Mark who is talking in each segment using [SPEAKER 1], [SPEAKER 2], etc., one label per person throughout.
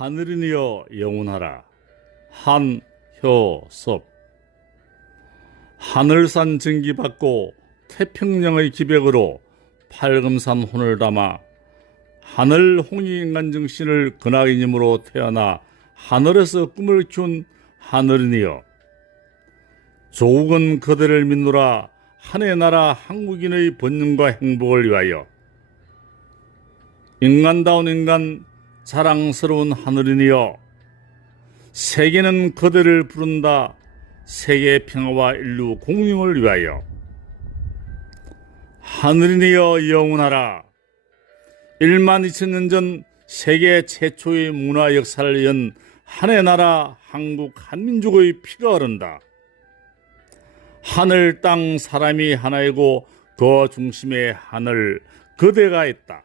[SPEAKER 1] 하늘이여 영원하라. 한효섭. 하늘산 증기 받고 태평양의 기백으로 팔금산 혼을 담아 하늘 홍익인간 정신을 근하이님으로 태어나 하늘에서 꿈을 키운 하늘이여 조국은 그대를 믿노라. 한해 나라 한국인의 번능과 행복을 위하여. 인간다운 인간 자랑스러운 하늘이니여 세계는 그대를 부른다. 세계 평화와 인류 공용을 위하여. 하늘이니여 영원하라. 1만 2천 년 전 세계 최초의 문화 역사를 연 한해 나라 한국 한민족의 피가 흐른다. 하늘 땅 사람이 하나이고 그 중심에 하늘 그대가 있다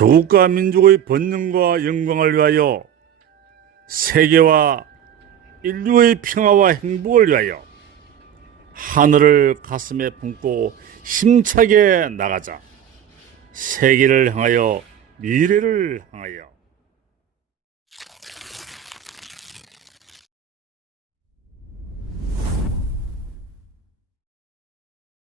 [SPEAKER 1] 조국과 민족의 번능과 영광을 위하여 세계와 인류의 평화와 행복을 위하여 하늘을 가슴에 품고 힘차게 나가자. 세계를 향하여 미래를 향하여